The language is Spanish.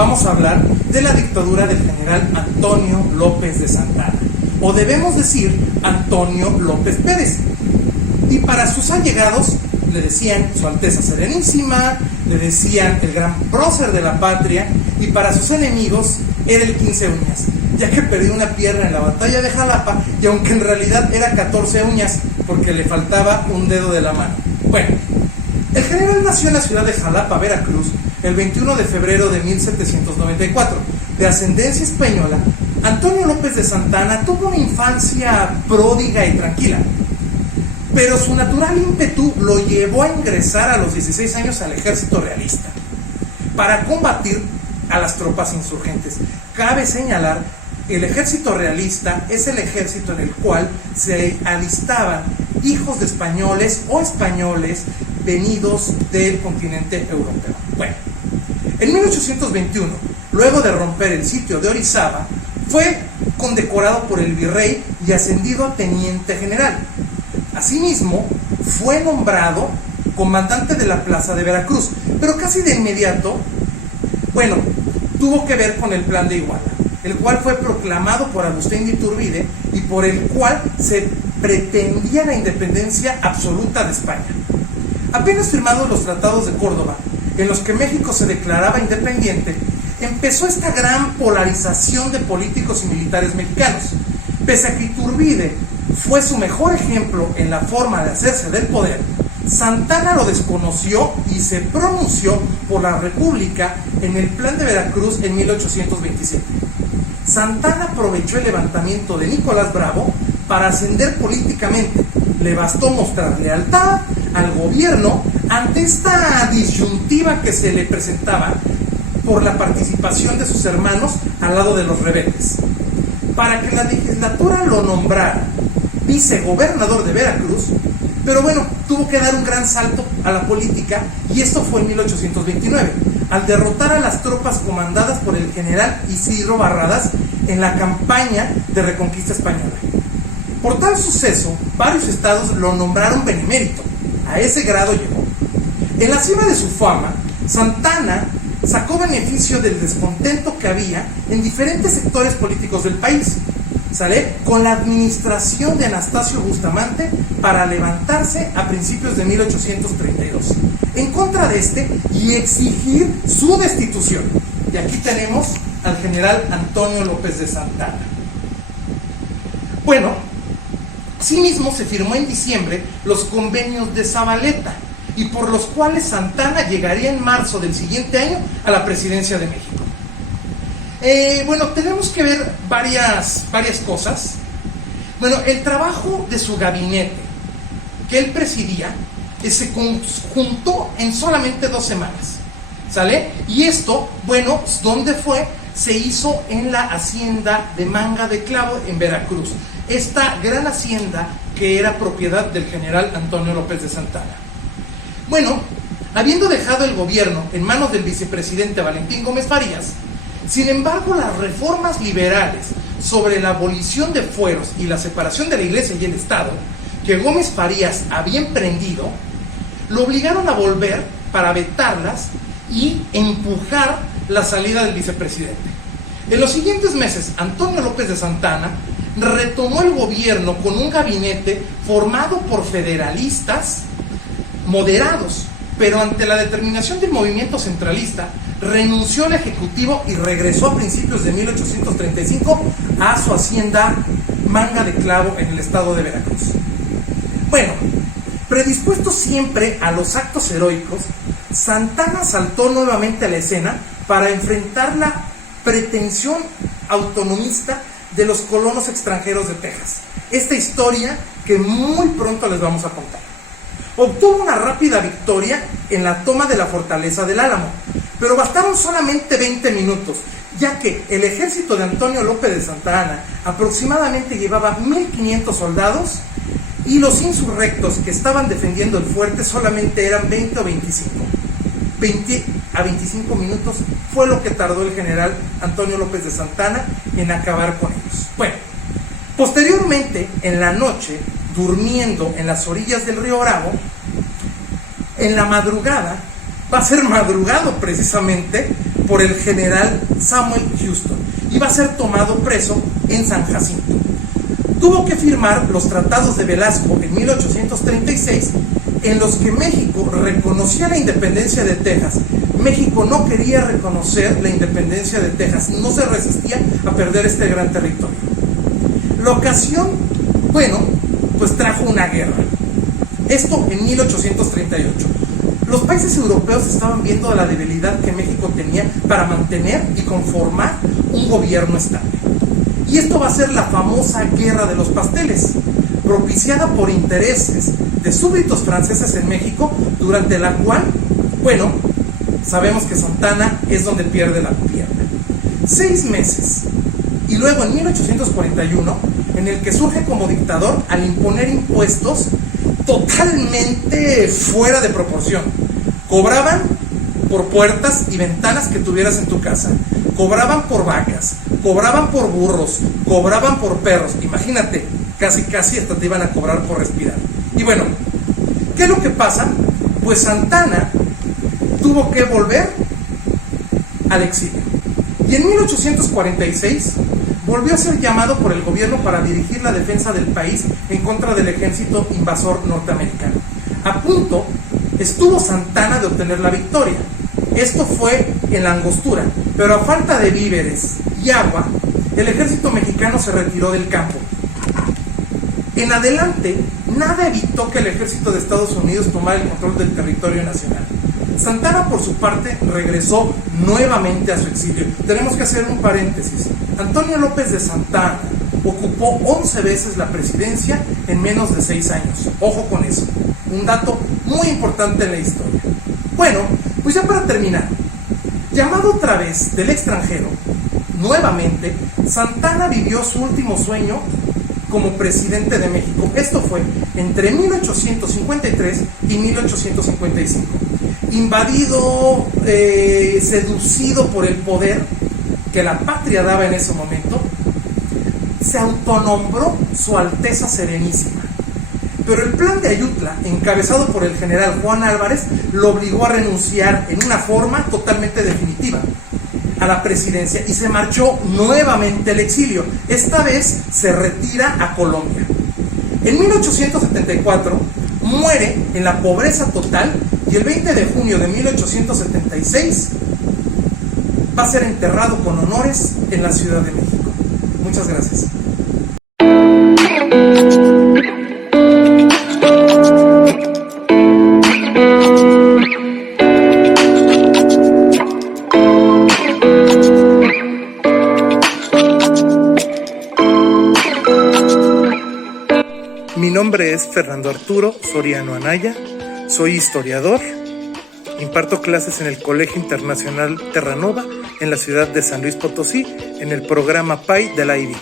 vamos a hablar de la dictadura del general Antonio López de Santa Anna, o debemos decir Antonio López Pérez. Y para sus allegados le decían Su Alteza Serenísima, le decían el gran prócer de la patria, y para sus enemigos era el 15 uñas, ya que perdió una pierna en la batalla de Jalapa, y aunque en realidad era 14 uñas, porque le faltaba un dedo de la mano. Bueno, el general nació en la ciudad de Jalapa, Veracruz, el 21 de febrero de 1794. De ascendencia española, Antonio López de Santa Anna tuvo una infancia pródiga y tranquila, pero su natural ímpetu lo llevó a ingresar a los 16 años al ejército realista para combatir a las tropas insurgentes. Cabe señalar, el ejército realista es el ejército en el cual se alistaban hijos de españoles o españoles venidos del continente europeo. Bueno, en 1821, luego de romper el sitio de Orizaba, fue condecorado por el virrey y ascendido a teniente general. Asimismo, fue nombrado comandante de la plaza de Veracruz, pero casi de inmediato, tuvo que ver con el Plan de Iguala, el cual fue proclamado por Agustín de Iturbide y por el cual se pretendía la independencia absoluta de España. Apenas firmados los tratados de Córdoba, en los que México se declaraba independiente, empezó esta gran polarización de políticos y militares mexicanos. Pese a que Iturbide fue su mejor ejemplo en la forma de hacerse del poder, Santa Anna lo desconoció y se pronunció por la República en el Plan de Veracruz en 1827. Santa Anna aprovechó el levantamiento de Nicolás Bravo para ascender políticamente. Le bastó mostrar lealtad al gobierno ante esta disyuntiva que se le presentaba por la participación de sus hermanos al lado de los rebeldes. Para que la legislatura lo nombrara vicegobernador de Veracruz, pero tuvo que dar un gran salto a la política, y esto fue en 1829, al derrotar a las tropas comandadas por el general Isidro Barradas en la campaña de reconquista española. Por tal suceso, varios estados lo nombraron benemérito. A ese grado llegó. En la cima de su fama, Santa Anna sacó beneficio del descontento que había en diferentes sectores políticos del país, con la administración de Anastasio Bustamante, para levantarse a principios de 1832 en contra de este y exigir su destitución. Y aquí tenemos al general Antonio López de Santa Anna. Asimismo se firmó en diciembre los convenios de Zabaleta, y por los cuales Santa Anna llegaría en marzo del siguiente año a la presidencia de México. Tenemos que ver varias cosas. El trabajo de su gabinete que él presidía se conjuntó en solamente 2 semanas, Y esto, ¿dónde fue? Se hizo en la hacienda de Manga de Clavo en Veracruz, esta gran hacienda que era propiedad del general Antonio López de Santa Anna. Habiendo dejado el gobierno en manos del vicepresidente Valentín Gómez Farías, sin embargo, las reformas liberales sobre la abolición de fueros y la separación de la Iglesia y el Estado que Gómez Farías había emprendido, lo obligaron a volver para vetarlas y empujar la salida del vicepresidente. En los siguientes meses, Antonio López de Santa Anna retomó el gobierno con un gabinete formado por federalistas moderados, pero ante la determinación del movimiento centralista, renunció al Ejecutivo y regresó a principios de 1835 a su hacienda Manga de Clavo en el estado de Veracruz. Predispuesto siempre a los actos heroicos, Santa Anna saltó nuevamente a la escena para enfrentar la pretensión autonomista de los colonos extranjeros de Texas. Esta historia que muy pronto les vamos a contar. Obtuvo una rápida victoria en la toma de la fortaleza del Álamo, pero bastaron solamente 20 minutos, ya que el ejército de Antonio López de Santa Anna aproximadamente llevaba 1,500 soldados, y los insurrectos que estaban defendiendo el fuerte solamente eran 20 o 25. 20 a 25 minutos fue lo que tardó el general Antonio López de Santa Anna en acabar con ellos. Posteriormente, en la noche, durmiendo en las orillas del río Bravo, en la madrugada, va a ser madrugado precisamente por el general Samuel Houston. Iba a ser tomado preso en San Jacinto. Tuvo que firmar los tratados de Velasco en 1836, en los que México reconocía la independencia de Texas. México no quería reconocer la independencia de Texas, no se resistía a perder este gran territorio. La ocasión, pues trajo una guerra. Esto en 1838. Los países europeos estaban viendo la debilidad que México tenía para mantener y conformar un gobierno estable. Y esto va a ser la famosa Guerra de los Pasteles, propiciada por intereses de súbditos franceses en México, durante la cual, sabemos que Santa Anna es donde pierde la pierna. 6 meses. Y luego en 1841, en el que surge como dictador al imponer impuestos totalmente fuera de proporción. Cobraban por puertas y ventanas que tuvieras en tu casa, cobraban por vacas, cobraban por burros, cobraban por perros. Imagínate, casi hasta te iban a cobrar por respirar. Y bueno, ¿qué es lo que pasa? Pues Santa Anna tuvo que volver al exilio. Y en 1846 volvió a ser llamado por el gobierno para dirigir la defensa del país en contra del ejército invasor norteamericano. A punto estuvo Santa Anna de obtener la victoria. Esto fue en la Angostura, pero a falta de víveres y agua, el ejército mexicano se retiró del campo. En adelante, nada evitó que el ejército de Estados Unidos tomara el control del territorio nacional. Santa Anna, por su parte, regresó nuevamente a su exilio. Tenemos que hacer un paréntesis. Antonio López de Santa Anna ocupó 11 veces la presidencia en menos de 6 años. Ojo con eso. Un dato muy importante en la historia. Bueno, pues ya para terminar, llamado otra vez del extranjero, nuevamente, Santa Anna vivió su último sueño como presidente de México. Esto fue entre 1853 y 1855. Invadido, seducido por el poder que la patria daba en ese momento, se autonombró Su Alteza Serenísima. Pero el plan de Ayutla, encabezado por el general Juan Álvarez, lo obligó a renunciar en una forma totalmente definitiva a la presidencia y se marchó nuevamente al exilio. Esta vez se retira a Colombia. En 1874 muere en la pobreza total y el 20 de junio de 1876 va a ser enterrado con honores en la Ciudad de México. Muchas gracias. Mi nombre es Fernando Arturo Soriano Anaya, soy historiador, imparto clases en el Colegio Internacional Terranova en la ciudad de San Luis Potosí en el programa PAI de la IBI.